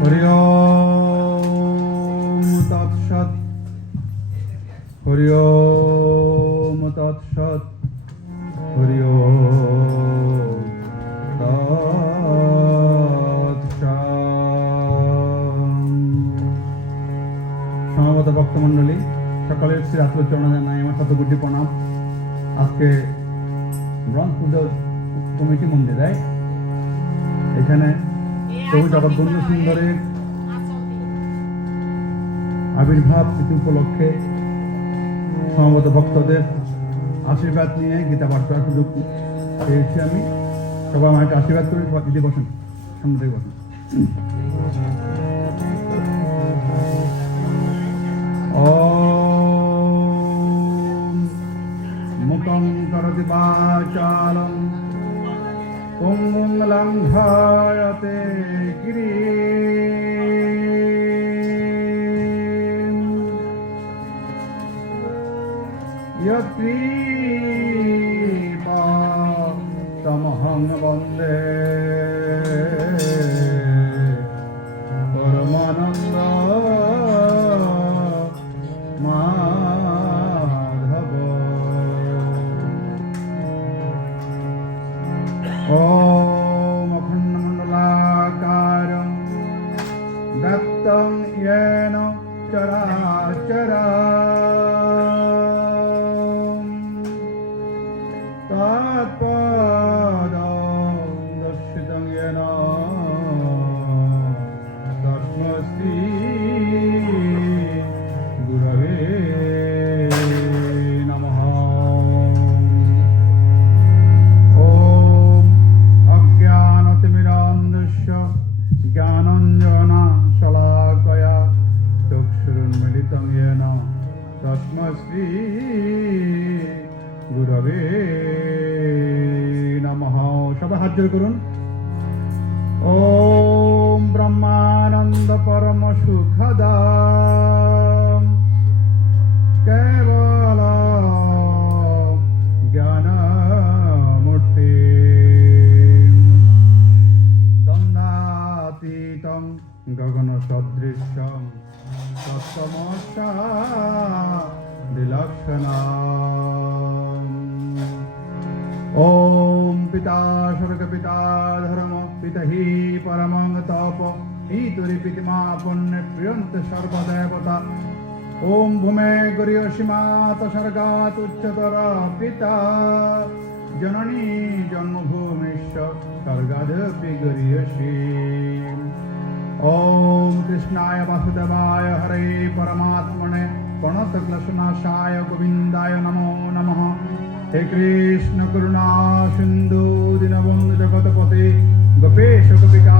হরি তৎসৎ। হরি তৎসৎ। হরি সমাগত ভক্তমণ্ডলী, সকালের শ্রী রাত্রচরণ জানাই আমার শত কোটি প্রণাম। আজকে ব্রহ্ম পুজো কমিটি মন্দিরে এখানে প্রভু জগৎবন্ধু সুন্দরের তিথি উপলক্ষে সমবেত ভক্তদের আশীর্বাদ নিয়ে গীতা পাঠ করার সুযোগ পেয়েছি আমি। সবাই আমাকে আশীর্বাদ করে সবাই দিদি বসেন, সামনে থেকে বসেন। মুখং ধারতে তমহং বন্দে। পরমানন্দ মাধব। ও গুরবে নমঃ। সবাই হাত জোর করুন। ওম ব্রহ্মানন্দ পরম সুখদা কেবল জ্ঞানমূর্তি। দন্দাতীতং গগন সদৃশ্যং তত্তমস্যা ॐ पिता स्वर्गपिता धर्म पितहि परमं तप ईतुरि पितिमा पुण्य प्रियन्त सर्वदेवता ॐ भूमे गुर्यसीमात सर्गात् उच्चतर पिता जननी जन्मभूमिश्च स्वर्गादपि गुर्यसी ॐ कृष्णाय वासुदेवाय हरे परमात्मने प्रणतक्लशनाशाय गोविन्दाय नमो नमः हे कृष्ण करुणा सिन्धु दीनबन्धु जगतपते गोपेश गोपिका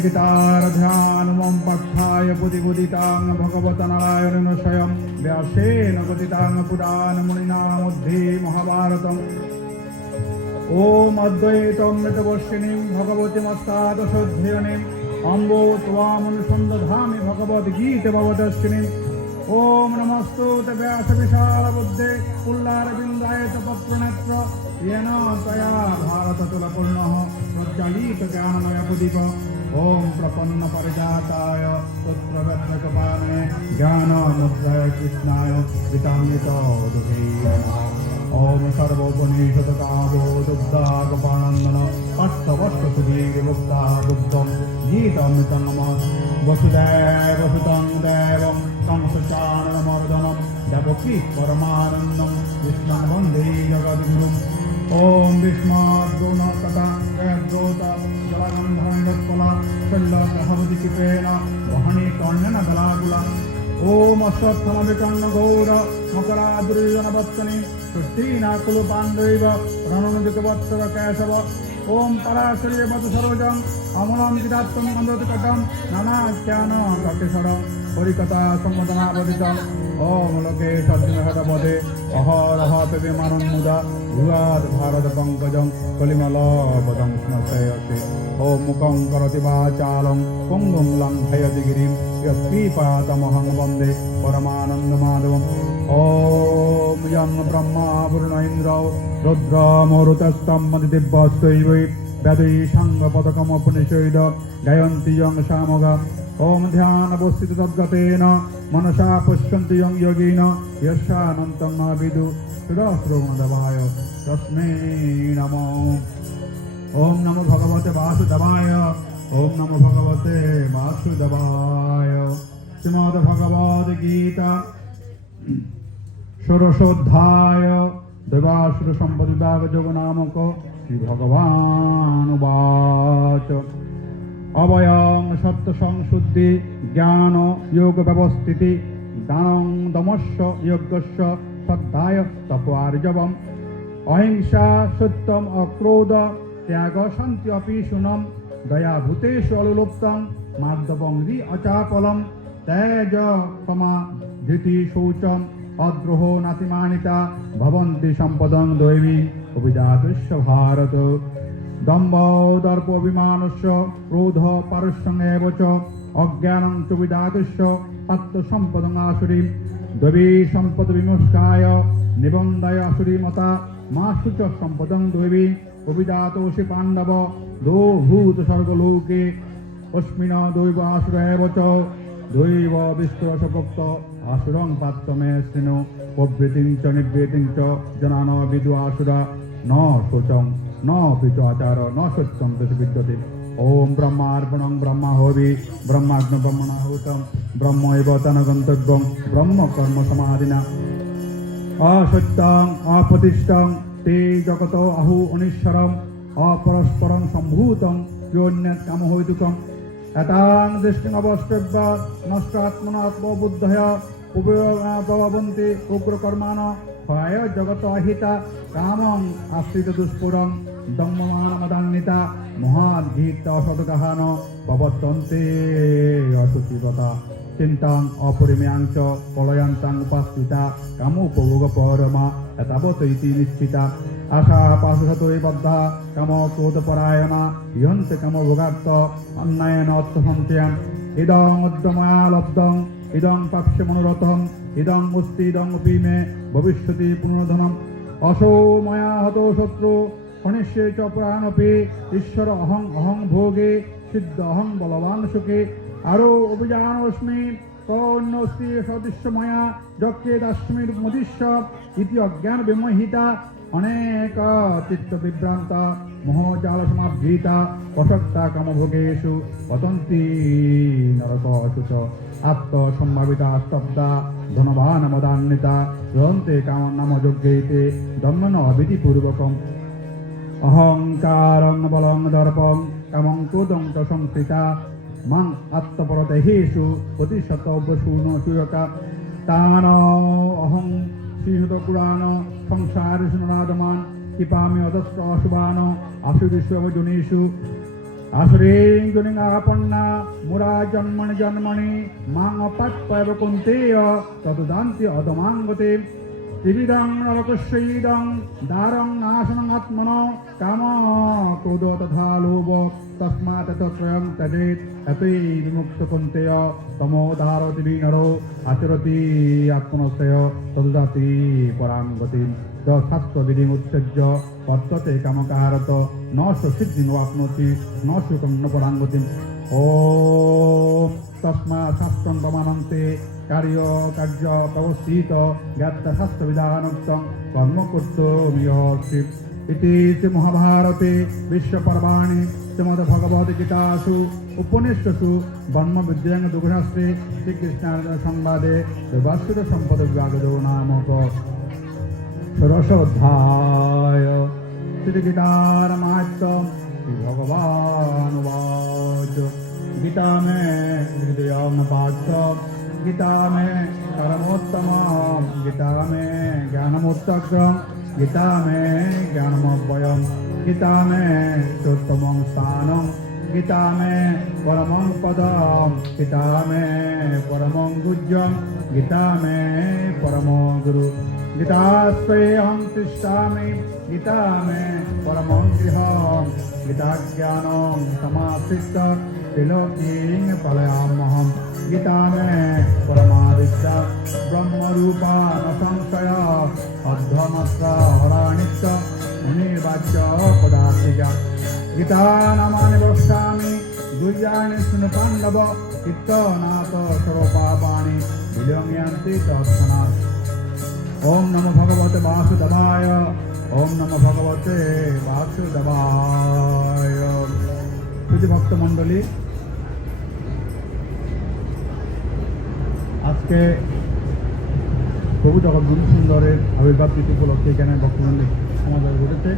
वेदितारध्यानुमं पक्षाय पुदिबुदितां भगवतनारायणेन स्वयं व्यासेन पतितां पुराणमुनिनामध्ये महाभारतम् ॐ अद्वैतमृतवर्षिणीं भगवतीमस्तादशोद्धरणीम् अम्बो त्वामनुसन्दधामि भगवद्गीतभवदर्शिनीम् ॐ नमस्तु व्यासविशालबुद्धे पुल्लारविन्दाय तपत्वनेत्र येन तया भारततुलपूर्णः प्रज्वलितज्ञानमयपुदीप ओम प्रपन्न परिजाताय ज्ञान ज्ञानमुद्राय कृष्णाय पितामृतोदुभे ओम सर्वोपनिषदकाबोदुब्धागपानन्दन अष्टवष्टसुदीर्यमुक्ता दुग्धं गीतमृतं नमः वसुदेवसुतं देवं तं सुचारणमर्दनं देवकी परमानन्दं विष्णुवन्दे जगद्गुरुम्। ॐ विष्माद्गुणकथा ಕೈಕಳ್ಳ ಪ್ರಹವತಿ ಕಿಪೇಣ ವಹಣಿ ಕಣ್ಣನ ಬಲಾಗುಲ ಓಂ ಅಶ್ವತ್ಥಮವಿಕಣ್ಣ ಗೌರ ಮಕರಾದುರ್ಯುಜನವತ್ತನೆ ಸುತ್ತೀನಾಕುಲು ಪಾಂಡೈವ ರಣನುದಿಕವತ್ಸವ ಕೇಶವ ॐ पराशर्य मधु सरोजम् अमलं किदात्तं मन्दोत्कटं नानाख्यान कटिसर हरिकथा सम्मदनावदितम् ॐ लोके सज्जनहतपदे अहरह विमानं मुदा भुगात् भारत पङ्कजं कलिमलपदं स्नशयते ॐ मुखं करोति वाचालं पुङ्गुं लङ्घयति गिरिं यत्कृपातमहं वन्दे परमानन्दमाधवम् ॐ यं ब्रह्मा वरुण इन्द्रौ रुद्रमरुतस्तं मदिदिव्यस्तैवै व्यादैषङ्गपदकमपनिषेद गायन्ति यं शामग ॐ ध्यानवस्थित तद्गतेन मनसा पश्यन्ति यं योगिन यस्यानन्तं न विदु सुरस्रोमदवाय तस्मै नमो ॐ नमो भगवते वासुदेवाय ॐ नमो भगवते वासुदेवाय श्रीमद्भगवद्गीता ষোড়শোধ্যায় দেবাসুর সম্পদিবাগ যোগ নামক শ্রী ভগবান অবয়ং সত্য সংশুদ্ধি জ্ঞান যোগ ব্যবস্থিতি দানং দমস্য যজ্ঞস্য শ্রদ্ধায় তপ আর্জবম অহিংসা সত্যম অক্রোধ ত্যাগ শান্তি অপি শুনম দয়া ভূতেষু অলুলুপ্তম মার্দবং রি অচাপলম তেজ ক্ষমা ধৃতি শৌচম অদ্রোহ নাতিমানিতা ভবন্তি সম্পদং দৈবী অভিজাতস্য ভারত। দম্ভ দর্প অভিমানস্য ক্রোধ পারস্যঙ্গেব চ অজ্ঞানং চ বিদাতস্য আত্মসম্পদং আসুরি। দবী সম্পদ বিমুষ্কায় নিবন্দায় আসুরি মতা মা শুচ সম্পদং দৈবী অভিজাতোষি পাণ্ডব দো ভূত স্বর্গলোকে অস্মিন দৈব আসুর দৈব বিষ্ণুরসভক্ত আসুরং পাত্রমে শ্রেণ প্রভৃতিং চ নিবৃতিং চ জনান বিদু আসুরা ন শোচং ন পিচ আচার ন সত্যং দশ বিদ্যতে ওম ব্রহ্মার্পণং ব্রহ্মা হবি ব্রহ্মাগ্ন ব্রহ্মণাহুতম ব্রহ্ম এব তন গন্তব্যং ব্রহ্ম কর্ম সমাধিনা অসত্যং অপ্রতিষ্ঠং তে জগত আহু অনিশ্বরম অপরস্পরং সম্ভূতং যোন্যত কামহৈতুকম এতাং দৃষ্টিং অবষ্টব্য নষ্টাত্মনাত্মবুদ্ধয় উপভবন্তি উগ্রকর্মান ক্ষয় জগত অহিতা কামং আশ্রিত দুষ্পুরং দম্মমানমদান্বিতা মহাদ্গীত অসদগাহান প্রবর্তন্তে অসুচিবতা চিন্তাং অপরিমেয়াং চ প্রলয়ান্তাং উপাস্তিতা কামোপভোগ পরমা এতাবত ইতি নিশ্চিতা আশা পাশতই বদ্ধা কাম ক্রোধপরায়ণা ইহন্তে কাম ভোগার্থ অন্যায়ন অর্থসঞ্চয়ান ইদং উদ্যময়া লব্ধং ইদং পাপ্যে মনোরথম ইদং অস্তি ইদং অপি মে ভবিষ্যতি পুনর্ধনম। অসৌ ময়া হত শত্রু খনিষ্যে চ প্রাণপি, ঈশ্বর অহং অহং ভোগে, সিদ্ধ অহং বলবান সুখে। আরও অভিযানস্মি কন্যস্তি সদৃশ্য ময়া, যক্ষে দাস্মির মদিষ্য ইতি অজ্ঞান বিমোহিতা, অনেক চিত্ত বিভ্রান্ত কামভোগেষু পতন্তি নরকসু চ আত্মসম্ভাবিতা স্তব্ধা ধনবান মদান্বিতা রহন্তে কাম নাম যজ্ঞেতে দম্মন অবিধিপূর্বকম। অহংকারং বলং দর্পং, কামং ক্রোধং চ সংস্থিতা মাং প্রতিশত বসূন সুয়কা। তান অহং শ্রীহত পুরাণ, সংসার সুনাদমান কৃপামি অদস্ত অশুভান আশু বিশ্বজনেষু আসুরেং গুণিঙাপন্না মুরা জন্মনি জন্মনি মাং অপাত্পয়ব কুন্তেয় তদদান্তি অদমাঙ্গতে ত্রিবিদং নরকস্যৈদং দারং নাশনং আত্মন কাম ক্রোধ তথা লোভ তস্মাৎ তত্রয়ং তজেত এতই বিমুক্ত কুন্তেয় তমোদারতি বিনরো আচরতি আত্মনস্তয় তদদাতি পরাং গতিম শাস্ত্রবিধি উৎসর্য ন সিদ্ধি আপ্নোতি ন সুখম ন পরাঙ্গতিম ও তস্মা শাস্ত্রম প্রমাণন্তে কার্য কার্য ব্যবস্থিত জ্ঞাত শাস্ত্র বিধানোক্তম কর্ম কর্তব্যশিব ইতি শ্রী মহাভারতে বিশ্বপর্বাণি শ্রীমদ ভগবদ্গীতাসু উপনিষৎসু ব্রহ্ম বিদ্যাঙ্গ দুগ্রাস্ত্রে শ্রীকৃষ্ণার্জুন সংবাদে দেবাসুর সম্পদ বিভাগদ নামক ষোড়শ অধ্যায় শ্রীগীতার মাহাত্ম শ্রী ভগবান বাচ গীতা মে হৃদয় পাঠ গীতা মে পরমোত্তম গীতা মে জ্ঞানমোত্তম গীতা মে জ্ঞানমভ্যয়ম গীতা মে চোত্তমং স্থানম গীতা মে পরমং পদম গীতা মে পরমং গুজ্জম গীতা মে তিষ্ঠামি গীতা মে পরমং গৃহম গীতা জ্ঞানং সমাশ্রিত ত্রিলোকীং প্রলয়ামহম গীতা মে পরমাদিত্য ব্রহ্মরূপা ন সংশয় অধ্যমস্র হরাণিত্য মুনির্বাচ্য পদার্থিকা গীতা নামানি বক্ষ্যামি গুহ্যানি শৃণু পাণ্ডব চিত্তনাথ সর্বপাপানি বিলম্যান্তি তৎক্ষণাৎ ওম নম ভগবতে বাসুদেবায়। ওম নম ভগবতে বাসুদেবায়। শুধু ভক্ত মণ্ডলী, আজকে প্রভু জগৎগুরু সুন্দরের আবির্ভাব তিথি উপলক্ষে এখানে ভক্তবৃন্দ সমাবেশ ঘটেছে।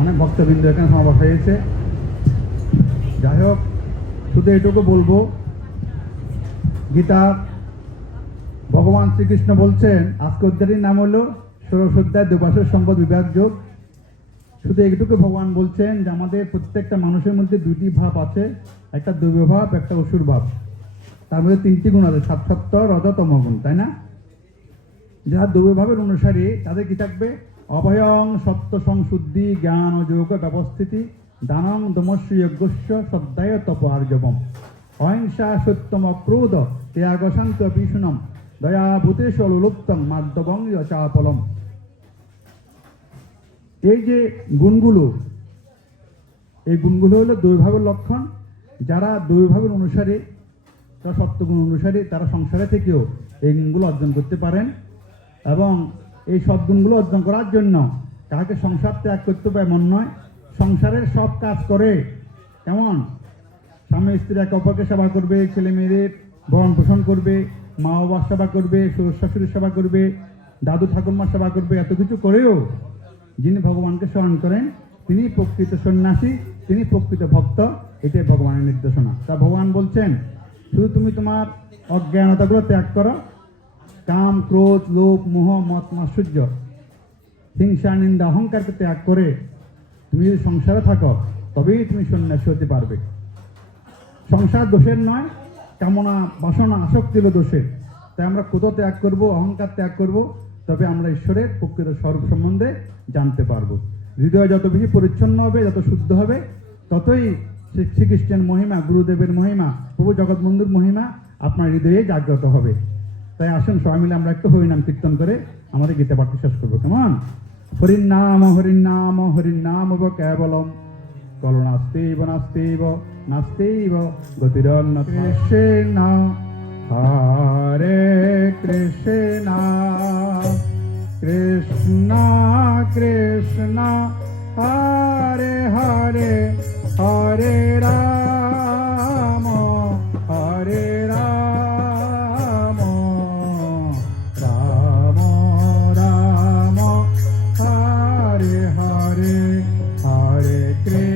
অনেক ভক্তবৃন্দ এখানে সমাবেশ হয়েছে। যাই হোক, শুধু এটুকু বলব, গীতা ভগবান শ্রীকৃষ্ণ বলছেন, আজকে অধ্যায়ের নাম হলো ষোড়শ অধ্যায় দুপাশের সম্পদ বিভাগ যোগ। শুধু এইটুকু ভগবান বলছেন যে আমাদের প্রত্যেকটা মানুষের মধ্যে দুটি ভাব আছে, একটা দৈব ভাব একটা অসুর ভাব। তার মধ্যে তিনটি গুণ আছে সাতসত্য রজতম গুণ, তাই না? যারা দৈব ভাবের অনুসারী, তাদের কি থাকবে? অভয়ং সত্য সংশুদ্ধি জ্ঞান ও যোগ ব্যবস্থিতি, দানং দমস্য যজ্ঞস্য শ্রদ্ধায় তপ আর্যবম। অহিংসা সত্যম ক্রোধ ত্যাগ শান্ত ভীষণম দয়া ভূতেশ লুপ্তম মাধ্যবং চাপলম এই যে গুণগুলো, এই গুণগুলো হলো দৈভাবের লক্ষণ। যারা দৈভাবের অনুসারে, তারা সত্যগুণ অনুসারে, তারা সংসারে থেকেও এই গুণগুলো অর্জন করতে পারেন এবং এই সদ্গুণগুলো অর্জন করার জন্য কাকে সংসার ত্যাগ করতে পারে এমন নয়। সংসারের সব কাজ করে। কেমন? স্বামী স্ত্রী একে অপরকে সেবা করবে, ছেলে মেয়েদের ভরণ পোষণ করবে মা বাবা সেবা করবে শ্বশুর শাশুড়ির সেবা করবে, দাদু ঠাকুরমা সেবা করবে, এত কিছু করেও যিনি ভগবানকে স্মরণ করেন, তিনি প্রকৃত সন্ন্যাসী, তিনি প্রকৃত ভক্ত, এটাই ভগবানের নির্দেশনা। তা ভগবান বলছেন, শুধু তুমি তোমার অজ্ঞানতাগুলো ত্যাগ করো। কাম, ক্রোধ, লোভ, মোহ, মত মাশ্চর্য হিংসা, নিন্দা, অহংকারকে ত্যাগ করে তুমি যদি সংসারে থাকো, তবেই তুমি সন্ন্যাসী হতে পারবে। সংসার দোষের নয় কামনা, বাসনা, আসক্তি হলো দোষের। তাই আমরা ক্রোধ ত্যাগ করব, অহংকার ত্যাগ করব, তবে আমরা ঈশ্বরের প্রকৃত স্বরূপ সম্বন্ধে জানতে পারব। হৃদয় যত বেশি পরিচ্ছন্ন হবে, যত শুদ্ধ হবে, ততই শ্রী- শ্রীকৃষ্ণের মহিমা, গুরুদেবের মহিমা, প্রভু জগৎবন্ধুর মহিমা আপনার হৃদয়ে জাগ্রত হবে। তাই আসুন সবাই মিলে আমরা একটু হরিনাম কীর্তন করে আমাদের গীতা পাঠ শেষ করব। কেমন? হরিনাম হরিনাম হরিনাম কেবলম। কলনাস্তেব, নাস্তেব। নাস্তেব গতিরন্ন কৃষ্ণ হরে কৃষ্ণ। কৃষ্ণ কৃষ্ণ। হরে হরে হরে রাম। হরে রাম। রাম রাম। হরে হরে হরে কৃষ্ণ।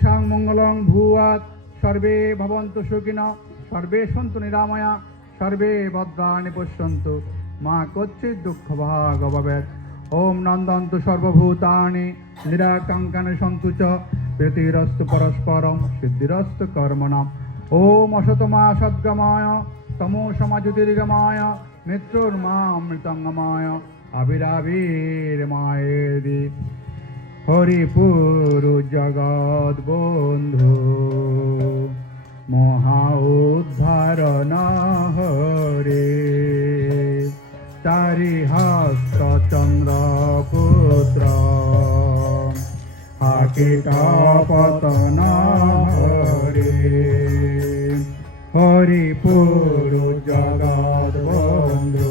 সর্বেশাং মঙ্গলং ভূয়াত সর্বে ভবন্তু সুখিন সর্বে সন্তু নিরাময়া সর্বে ভদ্রাণি পশ্যন্তু মা কচ্চিৎ দুঃখ ভাগ অভবেৎ ওম নন্দন্তু সর্বভূতানি নিরাকাঙ্কানি সন্তু চ প্রীতিরস্তু পরস্পরম সিদ্ধিরস্তু কর্মণাম ওম অসতমা সদ্গমায় তমো সমাজুতির্গমায় মৃত্যুর্মা অমৃতঙ্গমায় আবিরাবির্মায়েদি হরিপুর জগৎ বন্ধু, মহা উদ্ধারণ হরে। চারি হস্ত চন্দ্র পুত্র হাকিট পতন হরে। হরিপুর জগৎ বন্ধু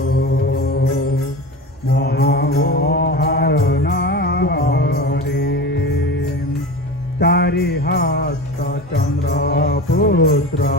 পুত্র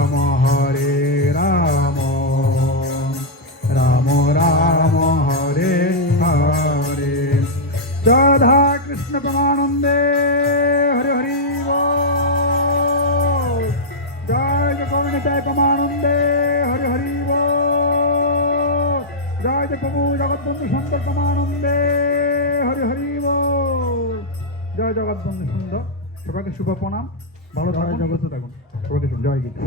জগৎবন্ধু সুন্দর প্রমানন্দে হরে হরি। জয় জগৎবন্ধু সুন্দর। সবাইকে শুভ প্রণাম। ভালো থাকুন। জগতে থাকুন সবাইকে জয় গীতা।